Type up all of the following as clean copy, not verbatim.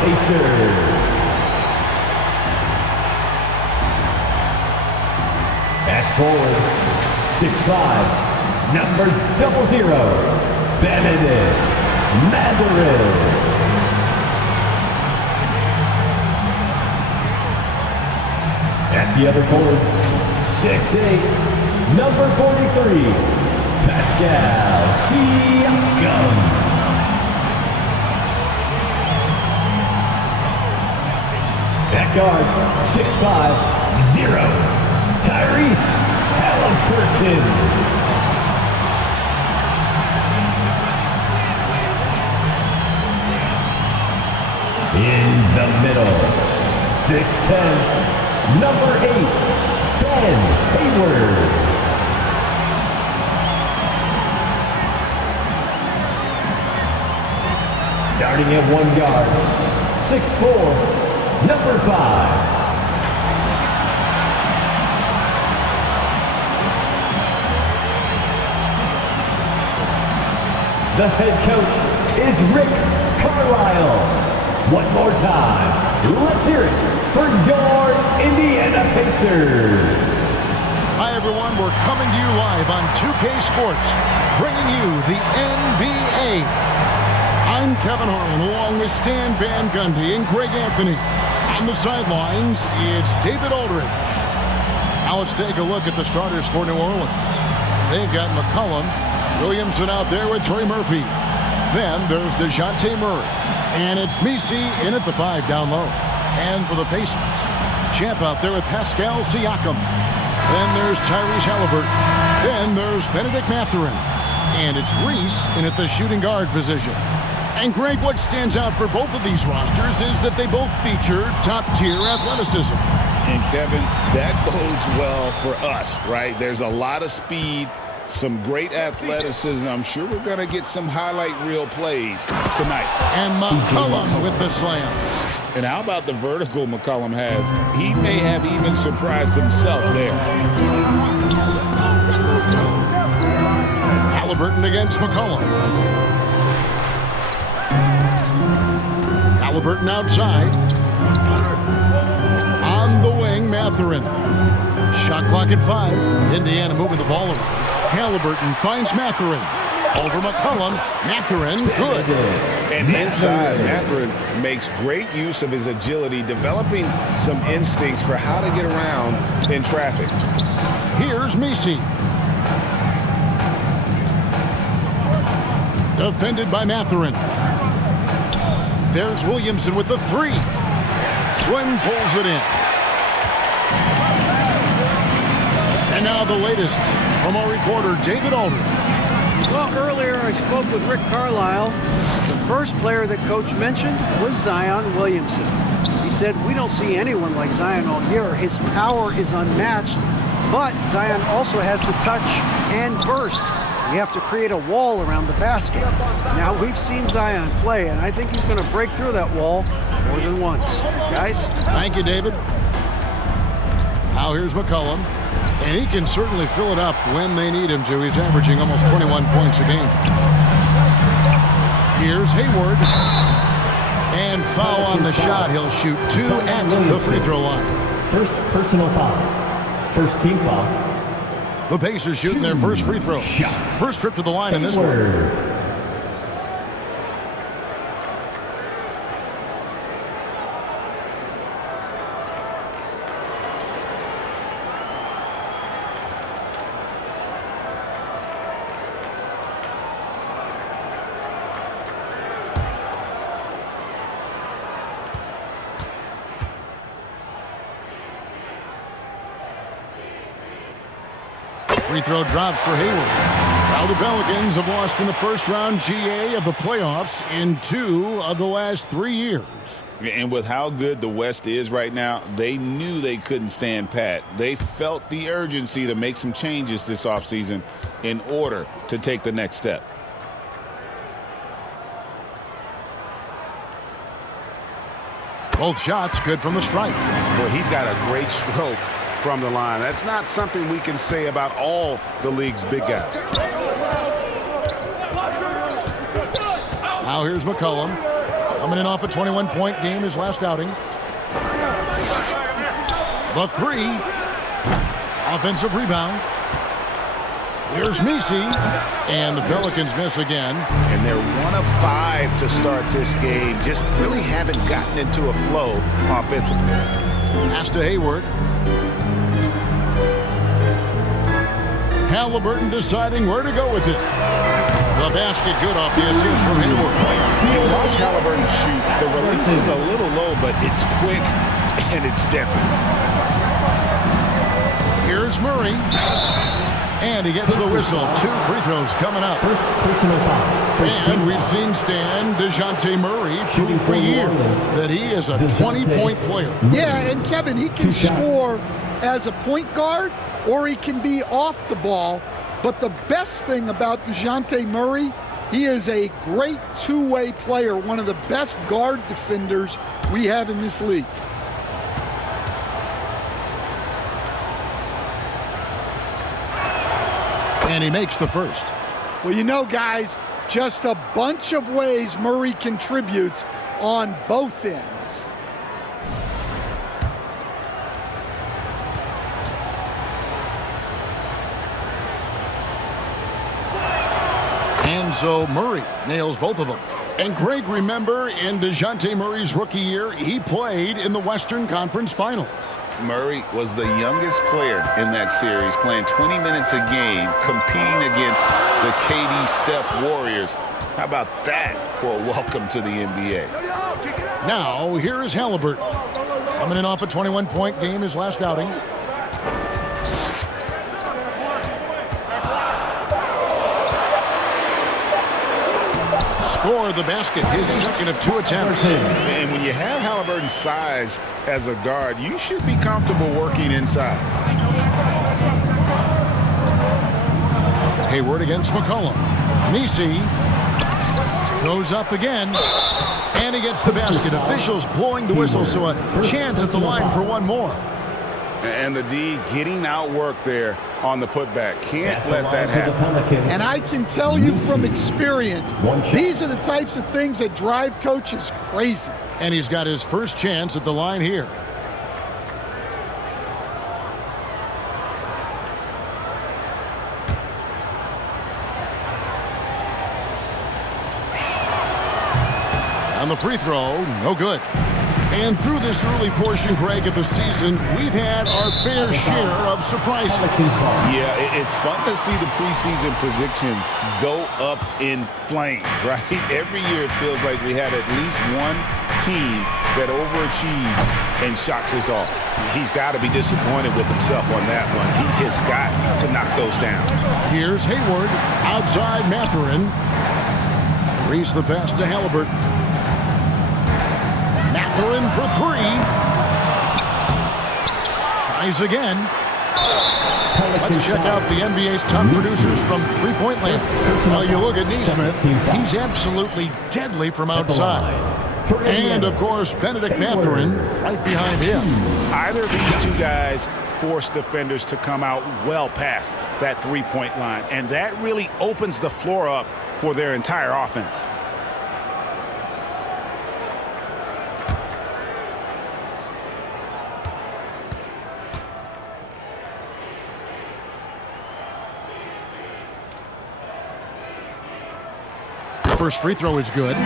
Pacers. At forward, 6'5", number 00, Benedict Mathurin. At the other forward, 6'8", number 43, Pascal Siakam. At guard, 6'5", 0, Tyrese Haliburton. In the middle, 6'10", number 8, Ben Hayward. Starting at one guard, 6'4", number 5. The head coach is Rick Carlisle. One more time, let's hear it for your Indiana Pacers. Hi everyone, we're coming to you live on 2K Sports, bringing you the NBA. I'm Kevin Harlan along with Stan Van Gundy and Greg Anthony. On the sidelines, it's David Aldridge. Now let's take a look at the starters for New Orleans. They've got McCollum, Williamson out there with Trey Murphy. Then there's DeJounte Murray. And it's Messi in at the 5 down low. And for the Pacers, Champ out there with Pascal Siakam. Then there's Tyrese Haliburton. Then there's Benedict Mathurin. And it's Reese in at the shooting guard position. And Greg, what stands out for both of these rosters is that they both feature top-tier athleticism. And Kevin, that bodes well for us, right? There's a lot of speed, some great athleticism. I'm sure we're going to get some highlight reel plays tonight. And McCollum with the slam. And how about the vertical McCollum has? He may have even surprised himself there. Haliburton against McCollum. Haliburton outside. On the wing, Mathurin. Shot clock at 5. Indiana moving the ball around. Haliburton finds Mathurin. Over McCollum. Mathurin, good. And inside, Mathurin makes great use of his agility, developing some instincts for how to get around in traffic. Here's Messi. Defended by Mathurin. There's Williamson with the 3. Swin pulls it in. And now the latest from our reporter, David Aldridge. Well, earlier I spoke with Rick Carlisle. The first player that Coach mentioned was Zion Williamson. He said, we don't see anyone like Zion all year. His power is unmatched, but Zion also has the touch and burst. We have to create a wall around the basket. Now, we've seen Zion play, and I think he's going to break through that wall more than once. Guys? Thank you, David. Now here's McCollum. And he can certainly fill it up when they need him to. He's averaging almost 21 points a game. Here's Hayward. And foul on the shot. He'll shoot 2 at the free throw line. First personal foul. First team foul. The Pacers shooting their first free throw. First trip to the line in this one. Free throw drops for Hayward. Now the Pelicans have lost in the first round GA of the playoffs in 2 of the last 3 years. And with how good the West is right now, they knew they couldn't stand pat. They felt the urgency to make some changes this offseason in order to take the next step. Both shots good from the stripe. Well, he's got a great stroke from the line. That's not something we can say about all the league's big guys. Now here's McCollum. Coming in off a 21-point game, his last outing. The three. Offensive rebound. Here's Messi. And the Pelicans miss again. And they're 1 of 5 to start this game. Just really haven't gotten into a flow offensively. Pass to Hayward. Halliburton deciding where to go with it. The basket good off the assist from Hayward. You watch Halliburton shoot. The release is a little low, but it's quick and it's deadly. Here's Murray. And he gets the whistle. 2 free throws coming up. First personal foul. And we've seen Stan DeJounte Murray prove for years that he is a 20-point player. Yeah, and Kevin, he can score as a point guard or he can be off the ball. But the best thing about DeJounte Murray, he is a great two-way player, one of the best guard defenders we have in this league. And he makes the first. Well, you know, guys, just a bunch of ways Murray contributes on both ends. And so Murray nails both of them. And Greg, remember, in DeJounte Murray's rookie year, he played in the Western Conference Finals. Murray was the youngest player in that series, playing 20 minutes a game, competing against the KD Steph Warriors. How about that for a welcome to the NBA? Now, here is Halliburton. Coming in off a 21-point game, his last outing. Score the basket, his second of 2 attempts. And when you have Halliburton's size as a guard, you should be comfortable working inside. Hayward against McCollum. Messi goes up again, and he gets the basket. Officials blowing the whistle, so a chance at the line for one more. And the D getting outworked there on the putback. Can't let that happen. And I can tell you from experience, these are the types of things that drive coaches crazy. And he's got his first chance at the line here. On the free throw, no good. And through this early portion, Greg, of the season, we've had our fair share of surprises. Yeah, it's fun to see the preseason predictions go up in flames, right? Every year it feels like we have at least one team that overachieves and shocks us all. He's got to be disappointed with himself on that one. He has got to knock those down. Here's Hayward, outside Mathurin. Reese the pass to Halliburton. Mathurin for 3. Tries again. Let's check out the NBA's top producers from three-point land. Well, you look at Nesmith. He's absolutely deadly from outside. And, of course, Benedict Mathurin right behind him. Either of these two guys force defenders to come out well past that three-point line. And that really opens the floor up for their entire offense. First free throw is good.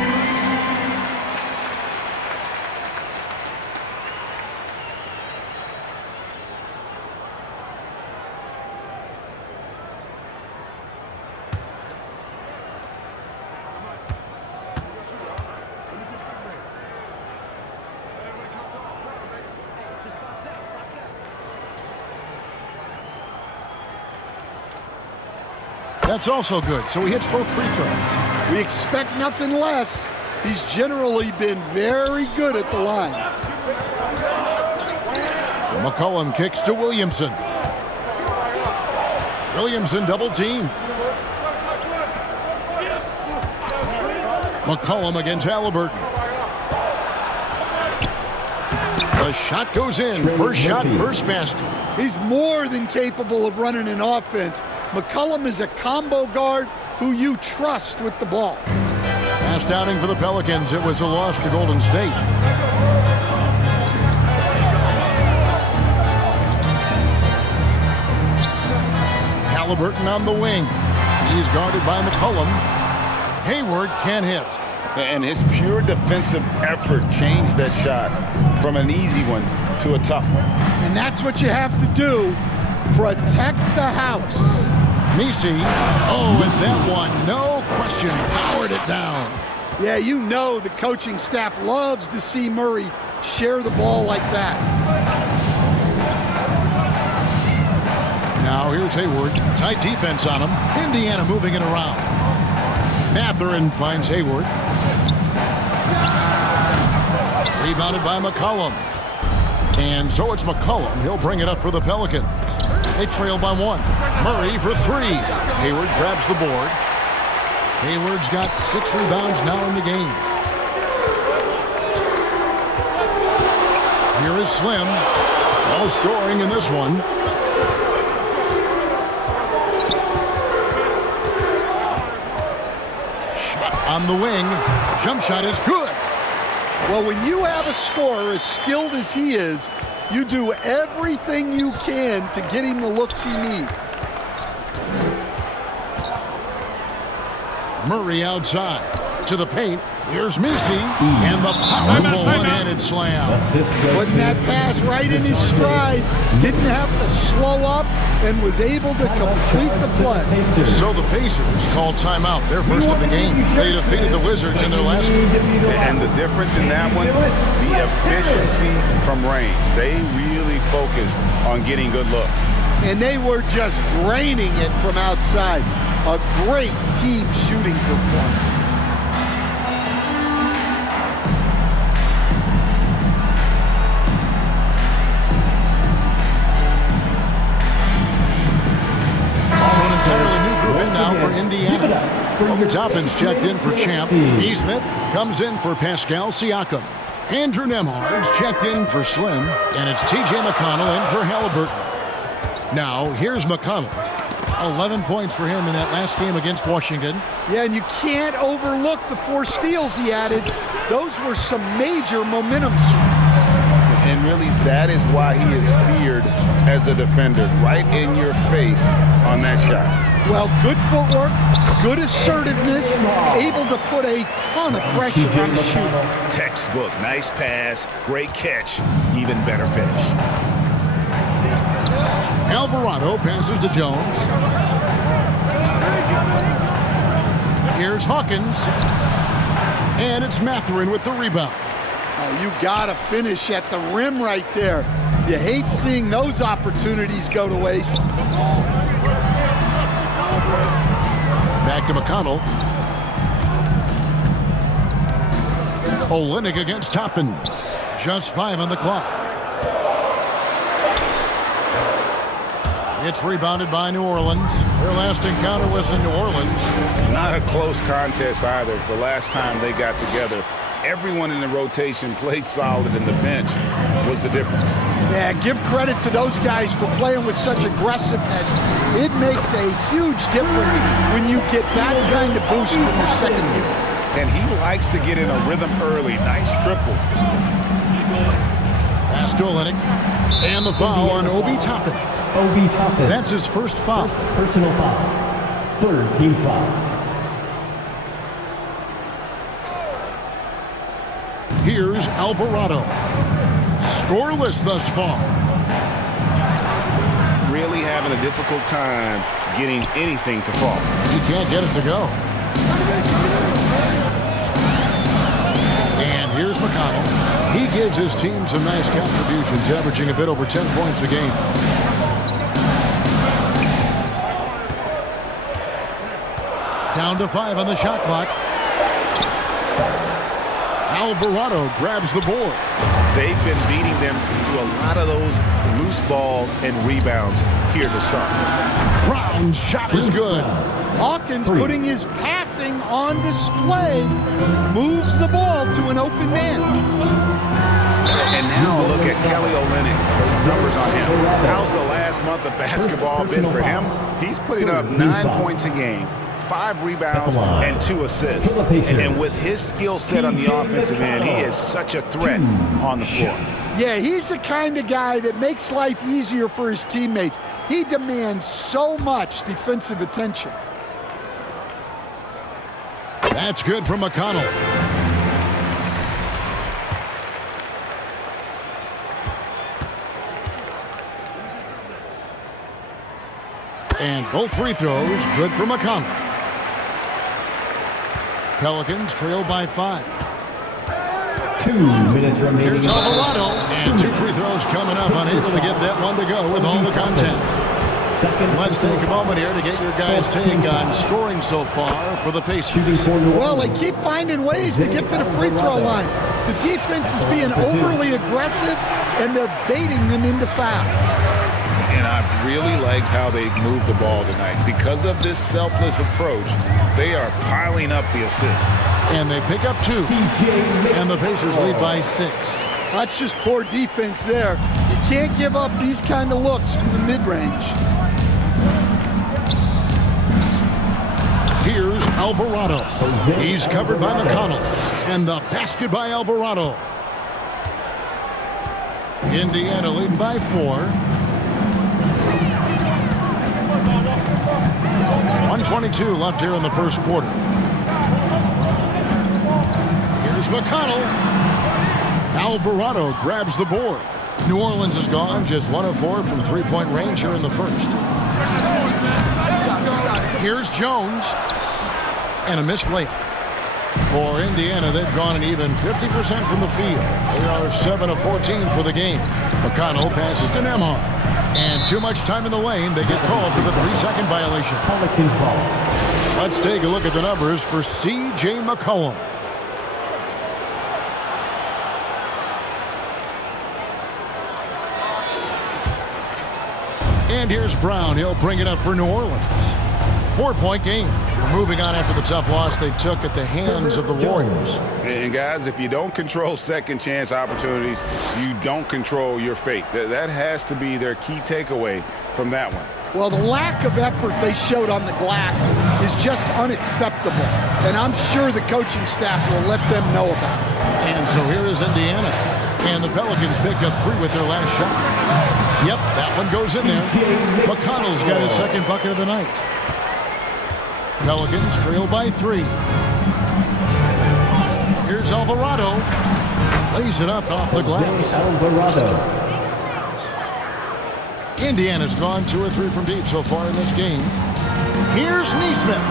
That's also good, so he hits both free throws. We expect nothing less. He's generally been very good at the line. McCollum kicks to Williamson. Williamson double team. McCollum against Halliburton. The shot goes in. First shot, first basket. He's more than capable of running an offense. McCollum is a combo guard who you trust with the ball. Last outing for the Pelicans, it was a loss to Golden State. Halliburton on the wing. He's guarded by McCollum. Hayward can't hit. And his pure defensive effort changed that shot from an easy one to a tough one. And that's what you have to do. Protect the house. Messi. Oh, and that one, no question, powered it down. Yeah, you know the coaching staff loves to see Murray share the ball like that. Now here's Hayward. Tight defense on him. Indiana moving it around. Mathurin finds Hayward. Rebounded by McCollum. And so it's McCollum. He'll bring it up for the Pelicans. They trail by 1. Murray for 3. Hayward grabs the board. Hayward's got 6 rebounds now in the game. Here is Slim. No scoring in this one. Shot on the wing. Jump shot is good. Well, when you have a scorer as skilled as he is, you do everything you can to get him the looks he needs. Murray outside to the paint. Here's Messi and the powerful one-handed slam. Putting that pass right in his stride. Didn't have to slow up and was able to complete the play. So the Pacers called timeout, their first of the game. They defeated the Wizards in their last one. And the difference in that one, the efficiency from range. They really focused on getting good looks. And they were just draining it from outside. A great team shooting performance. Now for Indiana. Obi Toppin's checked in for Champ. Nesmith comes in for Pascal Siakam. Andrew Nembhard's checked in for Slim. And it's T.J. McConnell in for Halliburton. Now, here's McConnell. 11 points for him in that last game against Washington. Yeah, and you can't overlook the 4 steals he added. Those were some major momentum swings. And really, that is why he is feared as a defender. Right in your face on that shot. Well, good footwork, good assertiveness, able to put a ton of pressure on the shooter. Textbook, nice pass, great catch, even better finish. Alvarado passes to Jones. Here's Hawkins. And it's Mathurin with the rebound. Oh, you got to finish at the rim right there. You hate seeing those opportunities go to waste. Back to McConnell. Olynyk against Toppin. Just 5 on the clock. It's rebounded by New Orleans. Their last encounter was in New Orleans. Not a close contest either. The last time they got together, everyone in the rotation played solid, and the bench was the difference. Yeah, give credit to those guys for playing with such aggressiveness. It makes a huge difference when you get that kind of boost from your second unit. And he likes to get in a rhythm early. Nice triple. Pass to Olynyk. And the foul on Obi Toppin. Obi Toppin. That's his first foul. First personal foul. 3rd team foul. Here's Alvarado. Scoreless thus far. Really having a difficult time getting anything to fall. He can't get it to go. And here's McConnell. He gives his team some nice contributions, averaging a bit over 10 points a game. Down to 5 on the shot clock. Alvarado grabs the board. They've been beating them to a lot of those loose balls and rebounds here to start. Brown's shot is good. Hawkins putting his passing on display, moves the ball to an open man. And now look at Kelly Olynyk. Some numbers on him. How's the last month of basketball been for him? He's putting up 9 points a game, 5 rebounds and 2 assists. And with his skill set on the offensive end, he is such a threat on the floor. Yeah, he's the kind of guy that makes life easier for his teammates. He demands so much defensive attention. That's good from McConnell. And both free throws good for McConnell. Pelicans trail by 5. 2 minutes remaining. Here's Alvarado. And 2 free throws coming up. Unable to get that one to go with all the contact. Let's take a moment here to get your guys' take on scoring so far for the Pacers. Well, they keep finding ways to get to the free throw line. The defense is being overly aggressive, and they're baiting them into fouls. And I really liked how they moved the ball tonight. Because of this selfless approach, they are piling up the assists. And they pick up 2. And the Pacers lead by 6. That's just poor defense there. You can't give up these kind of looks from the mid-range. Here's Alvarado. He's covered by McConnell. And the basket by Alvarado. Indiana leading by 4. 1:22 left here in the first quarter. Here's McConnell. Alvarado grabs the board. New Orleans is gone, just 1 of 4 from three-point range here in the first. Here's Jones. And a missed layup. For Indiana, they've gone an even 50% from the field. They are 7 of 14 for the game. McConnell passes to Nembhard. And too much time in the lane. They get called for the 3-second violation. Pelicans ball. Let's take a look at the numbers for C.J. McCollum. And here's Brown. He'll bring it up for New Orleans. 4-point game. We're moving on after the tough loss they took at the hands of the Warriors. And guys, if you don't control second chance opportunities, you don't control your fate. That has to be their key takeaway from that one. Well, the lack of effort they showed on the glass is just unacceptable. And I'm sure the coaching staff will let them know about it. And so here is Indiana. And the Pelicans picked up 3 with their last shot. Yep, that one goes in there. McConnell's got his second bucket of the night. Pelicans trail by 3. Here's Alvarado. Lays it up off the glass. Alvarado. Indiana's gone 2 or 3 from deep so far in this game. Here's Nesmith.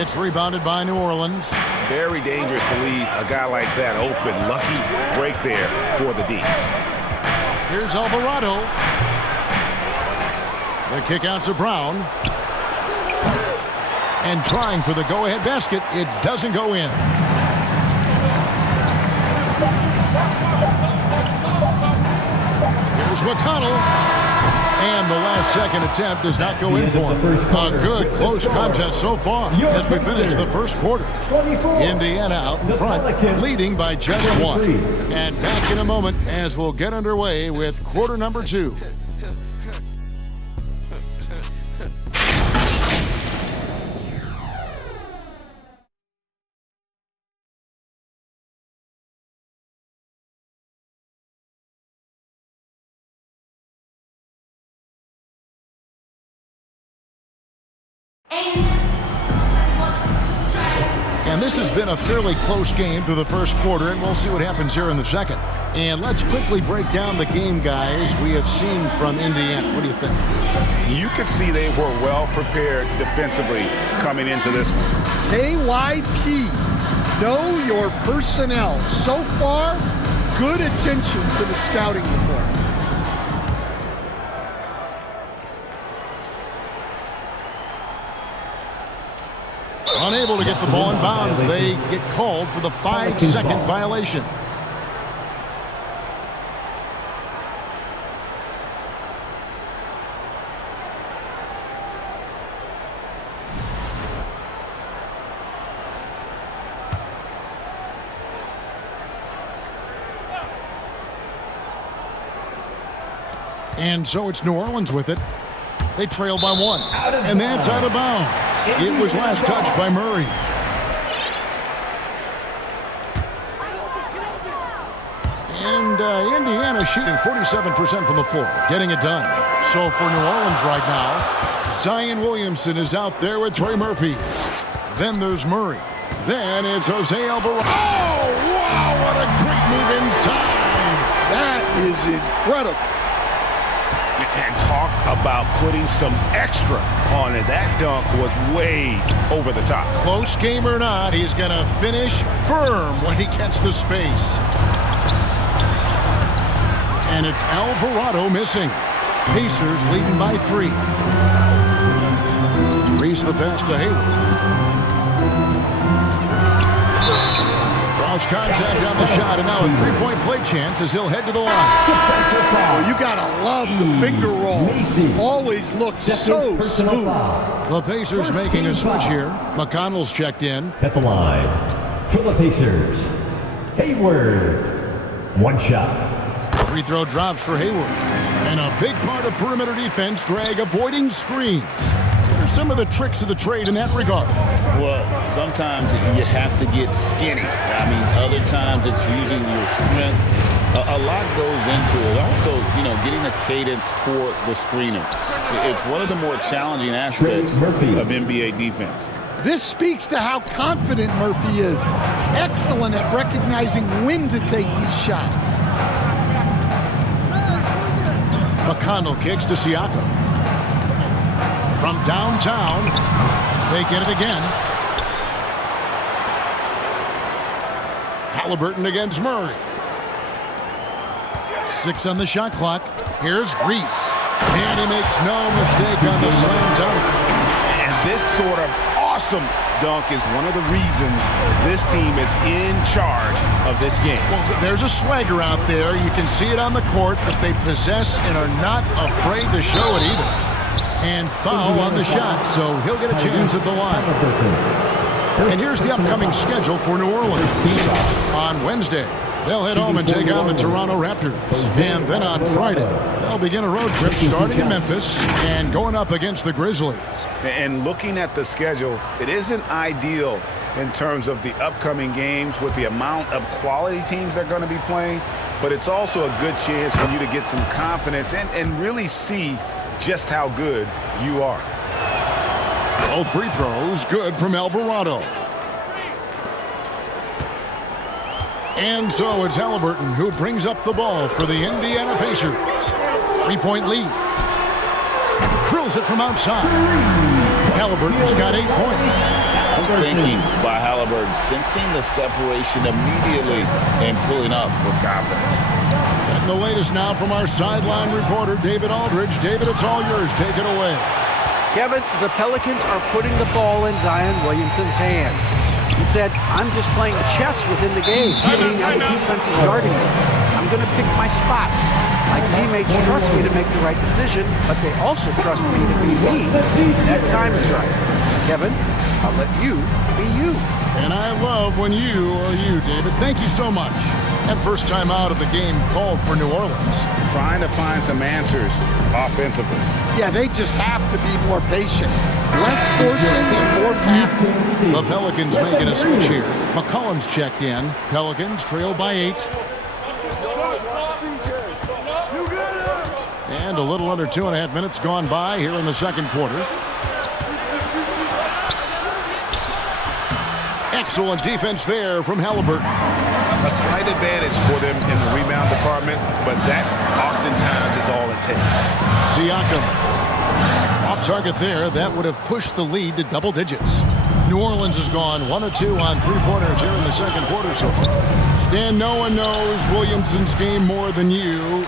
It's rebounded by New Orleans. Very dangerous to leave a guy like that open. Lucky break there for the D. Here's Alvarado. The kick out to Brown. And trying for the go-ahead basket. It doesn't go in. Here's McConnell. And the last second attempt does not go in for him. A good close contest so far as we finish the first quarter. Indiana out in front, leading by just 1. And back in a moment as we'll get underway with quarter number 2. And this has been a fairly close game through the first quarter, and we'll see what happens here in the second. And let's quickly break down the game, guys, we have seen from Indiana. What do you think? You could see they were well prepared defensively coming into this one. KYP, know your personnel. So far, good attention to the scouting report. Unable to get the ball in bounds. They get called for the 5-second violation. And so it's New Orleans with it. They trail by 1. And that's out of bounds. It was last touched by Murray. And Indiana shooting 47% from the floor, getting it done. So for New Orleans right now, Zion Williamson is out there with Trey Murphy. Then there's Murray. Then it's Jose Alvarado. Oh, wow, what a great move inside. That is incredible. And talk about putting some extra on it. That dunk was way over the top. Close game or not, he's going to finish firm when he gets the space. And it's Alvarado missing. Pacers leading by 3. Reese the pass to Hayward. Draws contact on the shot, and now a three-point play chance as he'll head to the line. Oh, you got to love the finger roll. Always looks so smooth. The Pacers making a switch here. McConnell's checked in. At the line for the Pacers, Hayward. One shot. Free throw drops for Hayward. And a big part of perimeter defense, Greg, avoiding screens. What are some of the tricks of the trade in that regard? Well, sometimes you have to get skinny. I mean, other times it's using your strength. A lot goes into it. Also, getting a cadence for the screener. It's one of the more challenging aspects of NBA defense. This speaks to how confident Murphy is. Excellent at recognizing when to take these shots. McConnell kicks to Siakam. From downtown, they get it again. Halliburton against Murray. 6 on the shot clock. Here's Reese. And he makes no mistake on the slam dunk. And this sort of awesome dunk is one of the reasons this team is in charge of this game. Well, there's a swagger out there. You can see it on the court that they possess and are not afraid to show it either. And foul on the shot, so he'll get a chance at the line. And here's the upcoming schedule for New Orleans. On Wednesday, they'll head home and take on the Toronto Raptors. And then on Friday, they'll begin a road trip starting in Memphis and going up against the Grizzlies. And looking at the schedule, it isn't ideal in terms of the upcoming games with the amount of quality teams they're going to be playing, but it's also a good chance for you to get some confidence and really see just how good you are. Both free throws good from Alvarado. And so it's Halliburton who brings up the ball for the Indiana Pacers. 3-point lead. Drills it from outside. Halliburton's got 8 points. Thinking by Halliburton, sensing the separation immediately and pulling up with confidence. And the latest now from our sideline reporter, David Aldridge. David, it's all yours. Take it away. Kevin, the Pelicans are putting the ball in Zion Williamson's hands. He said, I'm just playing chess within the game, seeing how the defense is guarding me. I'm going to pick my spots. My teammates trust me to make the right decision, but they also trust me to be me. That time is right. Kevin, I'll let you be you. And I love when you are you, David. Thank you so much. That first time out of the game called for New Orleans. Trying to find some answers offensively. Yeah, they just have to be more patient. Less forcing and more passing. The Pelicans making a switch here. McCollum's checked in. Pelicans trail by 8. And a little under 2.5 minutes gone by here in the second quarter. Excellent defense there from Halliburton. A slight advantage for them in the rebound department, but that oftentimes is all it takes. Siakam off target there. That would have pushed the lead to double digits. New Orleans has gone 1 of 2 on three-pointers here in the second quarter so far. Stan, no one knows Williamson's game more than you.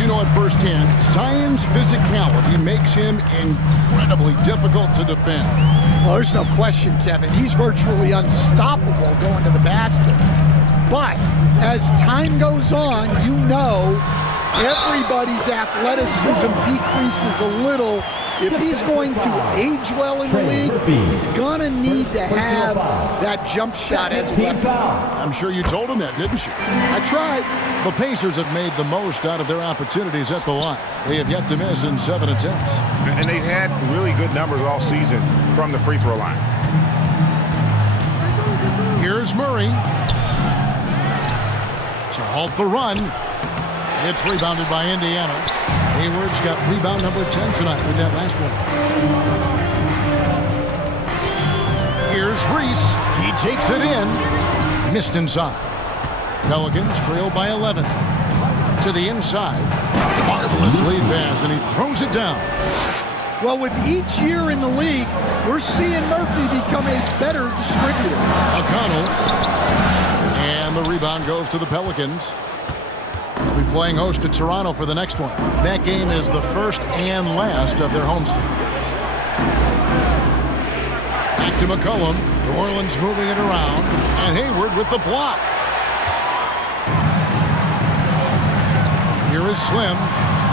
You know it firsthand. Zion's physicality makes him incredibly difficult to defend. Well, there's no question, Kevin. He's virtually unstoppable going to the basket. But as time goes on, you know everybody's athleticism decreases a little. If he's going to age well in the league, he's going to need to have that jump shot as a weapon. I'm sure you told him that, didn't you? I tried. The Pacers have made the most out of their opportunities at the line. They have yet to miss in 7 attempts. And they've had really good numbers all season from the free throw line. Here's Murray to halt the run. It's rebounded by Indiana. Hayward's got rebound number 10 tonight with that last one. Here's Reese. He takes it in. Missed inside. Pelicans trail by 11. To the inside. Marvelous lead pass, and he throws it down. Well, with each year in the league, we're seeing Murphy become a better distributor. O'Connell. And the rebound goes to the Pelicans. They'll be playing host to Toronto for the next one. That game is the first and last of their homestand. Back to McCollum. New Orleans moving it around. And Hayward with the block. Here is Slim.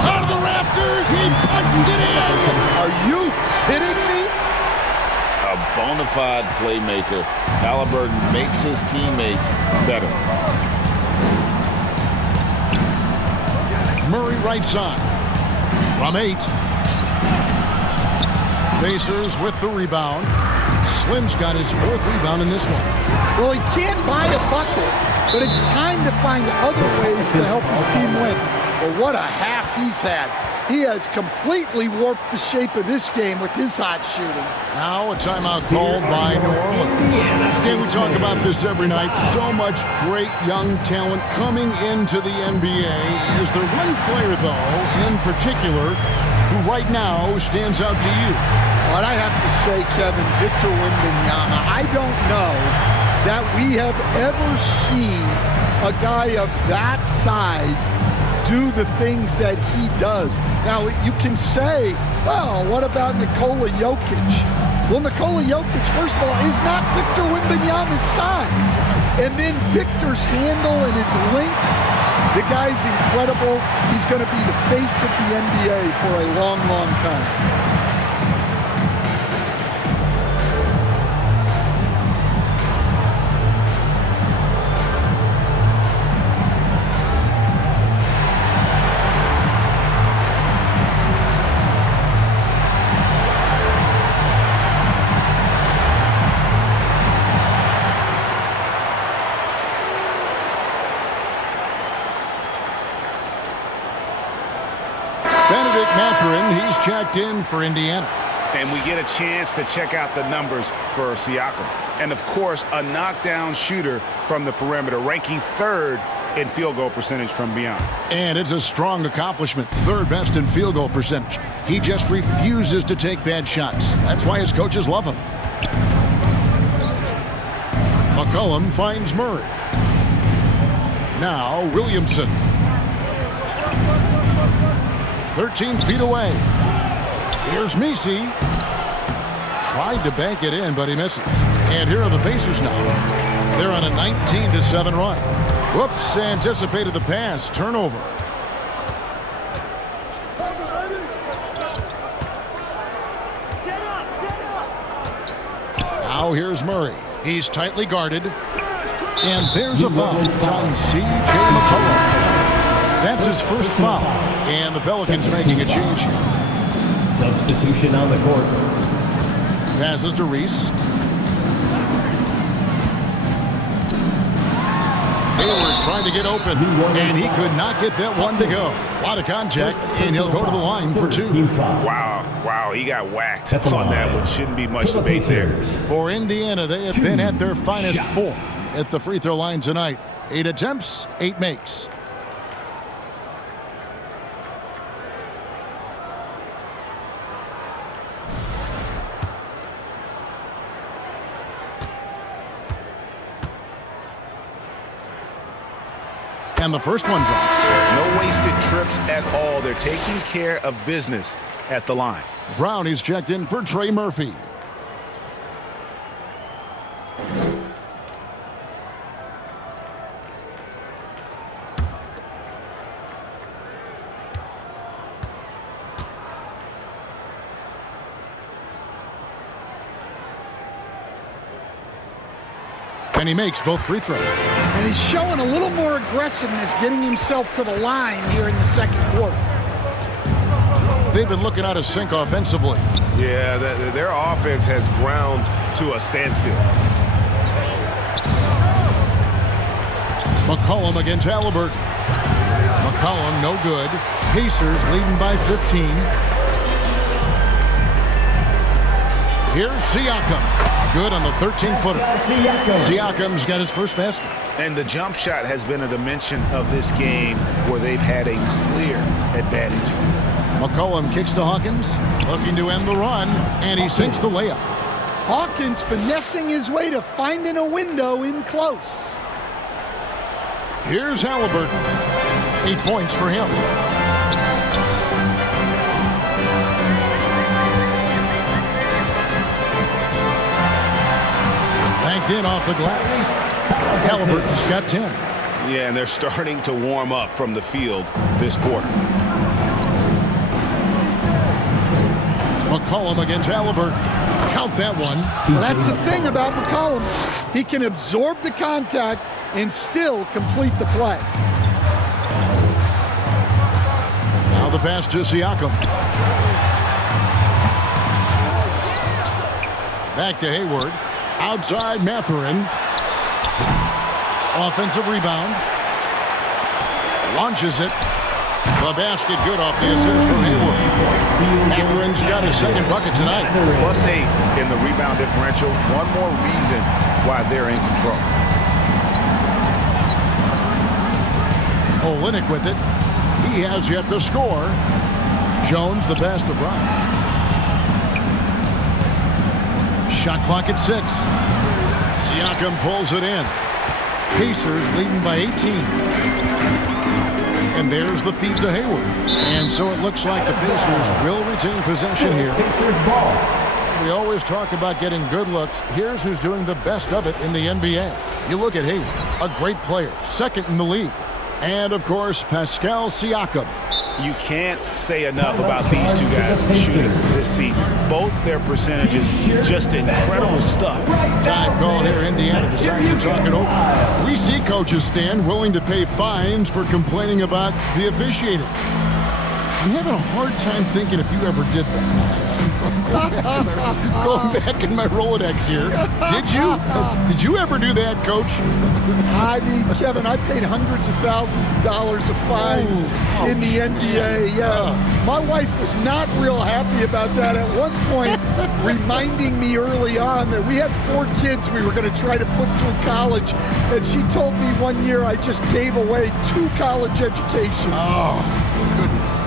Out of the rafters. He punched it in. Are you kidding me? A bona fide playmaker. Halliburton makes his teammates better. Murray right side. From 8. Pacers with the rebound. Slim's got his 4th rebound in this one. Well, he can't buy a bucket, but it's time to find other ways to help his team win. Well, what a half he's had. He has completely warped the shape of this game with his hot shooting. Now a timeout called by New Orleans. Stan, we talk about this every night. So much great young talent coming into the NBA. Is there one player, though, in particular, who right now stands out to you? Well, I have to say, Kevin, Victor Wembanyama. I don't know that we have ever seen a guy of that size do the things that he does. Now, you can say, well, what about Nikola Jokic? Well, Nikola Jokic, first of all, is not Victor Wembanyama's size. And then Victor's handle and his length, the guy's incredible. He's going to be the face of the NBA for a long, long time. Benedict Mathurin, he's checked in for Indiana. And we get a chance to check out the numbers for Siakam. And, of course, a knockdown shooter from the perimeter, ranking 3rd in field goal percentage from beyond. And it's a strong accomplishment, 3rd best in field goal percentage. He just refuses to take bad shots. That's why his coaches love him. McCollum finds Murray. Now Williamson. 13 feet away. Here's Messi. Tried to bank it in, but he misses. And here are the Pacers now. They're on a 19-7 run. Whoops, anticipated the pass. Turnover. Now here's Murray. He's tightly guarded. And there's a foul. It's on C.J. McCollum. That's his first foul. And the Pelicans making a change here. Substitution on the court. Passes to Reese. Hayward trying to get open, and he could not get that one to go. A lot of contact, and he'll go to the line for 2. Wow, he got whacked on that one. Shouldn't be much debate there. For Indiana, they have been at their finest 4 at the free throw line tonight. 8 attempts, 8 makes. And the first one drops. No wasted trips at all. They're taking care of business at the line. Brown is checked in for Trey Murphy. And he makes both free throws. And he's showing a little more aggressiveness getting himself to the line here in the second quarter. They've been looking out of sync offensively. Yeah, their offense has ground to a standstill. McCollum against Halliburton. McCollum, no good. Pacers leading by 15. Here's Siakam. Good on the 13-footer. Siakam's got his first basket. And the jump shot has been a dimension of this game where they've had a clear advantage. McCollum kicks to Hawkins, looking to end the run, and he sinks the layup. Hawkins finessing his way to finding a window in close. Here's Halliburton. 8 points for him. Banked in off the glass. Halliburton's got 10. Yeah, and they're starting to warm up from the field this quarter. McCollum against Halliburton. Count that one. Well, that's the thing about McCollum. He can absorb the contact and still complete the play. Now the pass to Siakam. Back to Hayward. Outside Mathurin. Offensive rebound. Launches it. The basket good off the assist from Hayward. Mathurin's got his second bucket tonight. +8 in the rebound differential. One more reason why they're in control. Olynyk with it. He has yet to score. Jones the pass to Bryant. Shot clock at 6. Siakam pulls it in. Pacers leading by 18. And there's the feed to Hayward. And so it looks like the Pacers will retain possession here. Pacers ball. We always talk about getting good looks. Here's who's doing the best of it in the NBA. You look at Hayward, a great player, second in the league. And, of course, Pascal Siakam. You can't say enough about these two guys shooting this season. Both their percentages, just incredible stuff. Time called here. Indiana decides to talk it over. We see coaches stand willing to pay fines for complaining about the officiating. I'm having a hard time thinking if you ever did that. Going back in my Rolodex here. Did you? Did you ever do that, Coach? I mean, Kevin, I paid hundreds of thousands of dollars of fines in the NBA. Yeah. My wife was not real happy about that at one point, reminding me early on that we had 4 kids we were going to try to put through college. And she told me one year I just gave away 2 college educations. Oh, goodness.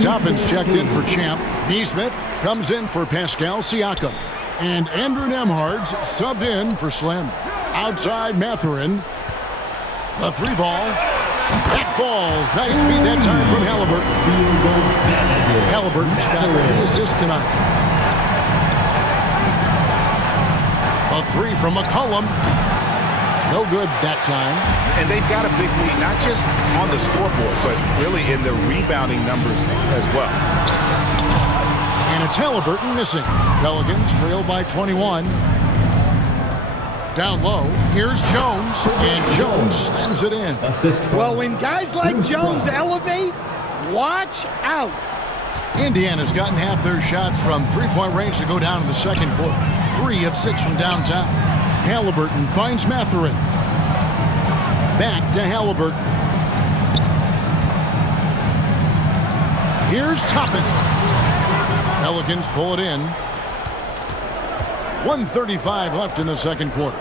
Toppin's checked in for Champ. Neesmith comes in for Pascal Siakam. And Andrew Nembhard's subbed in for Slim. Outside Mathurin. The 3 ball. That falls. Nice feed that time from Halliburton. Halliburton's got 3 assists tonight. A 3 from McCollum. No good that time. And they've got a big lead, not just on the scoreboard, but really in their rebounding numbers as well. And it's Halliburton missing. Pelicans trail by 21. Down low, here's Jones, and Jones slams it in. Assist. Well, when guys like Jones elevate, watch out. Indiana's gotten half their shots from three-point range to go down in the second quarter. 3 of 6 from downtown. Halliburton finds Mathurin. Back to Halliburton. Here's Toppin. Pelicans pull it in. 1:35 left in the second quarter.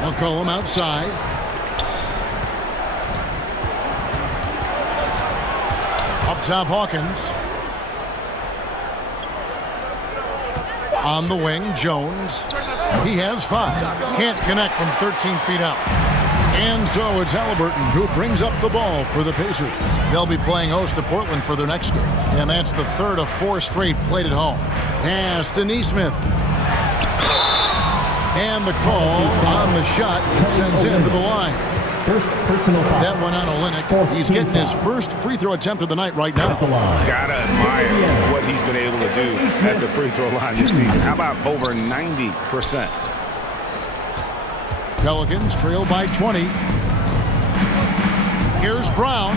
McCollum outside. Up top, Hawkins. On the wing, Jones. He has 5. Can't connect from 13 feet out. And so it's Halliburton who brings up the ball for the Pacers. They'll be playing host to Portland for their next game. And that's the 3rd of 4 straight played at home. Pass to Neesmith. And the call on the shot sends him to the line. First personal foul. That one on Olynyk. He's getting his first free throw attempt of the night right now. Gotta admire what he's been able to do at the free throw line this season. How about over 90%? Pelicans trail by 20. Here's Brown.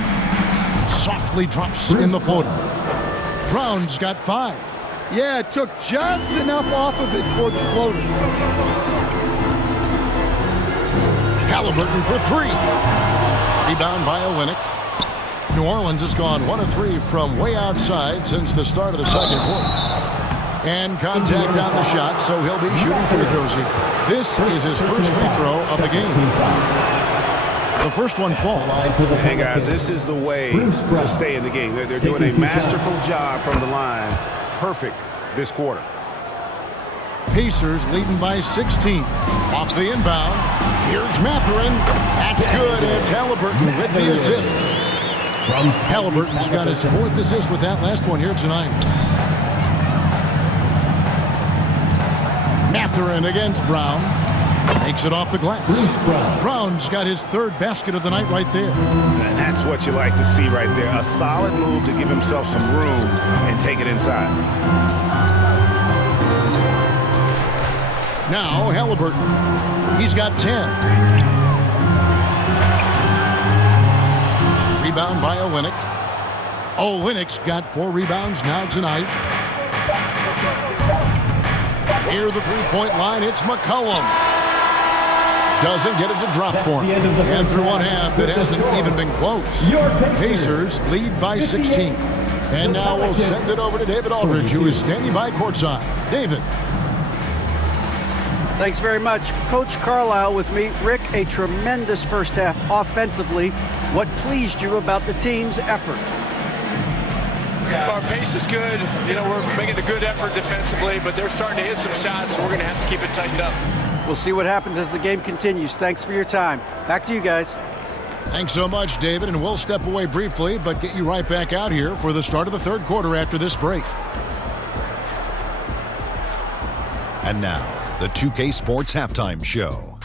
Softly drops in the floater. Brown's got 5. Yeah, it took just enough off of it for the floater. Halliburton for 3. Rebound by Olynyk. New Orleans has gone 1 of 3 from way outside since the start of the second quarter. And contact on the shot, so he'll be shooting free throws here. This is his first free throw of the game. The first one falls. Hey, guys, this is the way to stay in the game. They're doing a masterful job from the line. Perfect this quarter. Pacers leading by 16. Off the inbound. Here's Mathurin. That's good. It's Halliburton with the assist. Halliburton's got his 4th assist with that last one here tonight. Mathurin against Brown. Makes it off the glass. Brown's got his 3rd basket of the night right there. And that's what you like to see right there. A solid move to give himself some room and take it inside. Now Halliburton. He's got 10. Rebound by Olynyk. Olynyk's got 4 rebounds now tonight. Near the three-point line, it's McCollum. Doesn't get it to drop for him. And through one half, it hasn't even been close. Pacers lead by 16. And now we'll send it over to David Aldridge, who is standing by courtside. David. Thanks very much. Coach Carlisle with me. Rick, a tremendous first half offensively. What pleased you about the team's effort? Our pace is good. You know, we're making a good effort defensively, but they're starting to hit some shots, so we're going to have to keep it tightened up. We'll see what happens as the game continues. Thanks for your time. Back to you guys. Thanks so much, David, and we'll step away briefly, but get you right back out here for the start of the third quarter after this break. And now, the 2K Sports Halftime Show.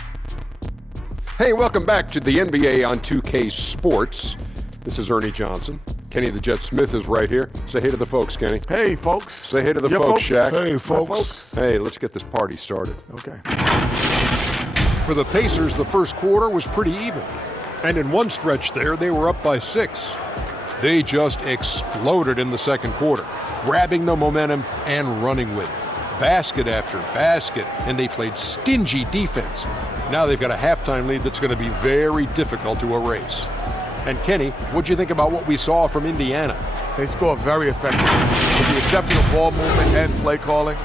Hey, welcome back to the NBA on 2K Sports. This is Ernie Johnson. Kenny the Jet Smith is right here. Say hey to the folks, Kenny. Hey, folks. Say hey to the folks, Shaq. Hey, folks. Hey, let's get this party started. Okay. For the Pacers, the first quarter was pretty even. And in one stretch there, they were up by 6. They just exploded in the second quarter, grabbing the momentum and running with it. Basket after basket, and they played stingy defense. Now they've got a halftime lead that's going to be very difficult to erase. And Kenny, what'd you think about what we saw from Indiana? They scored very effectively with the exceptional ball movement and play calling.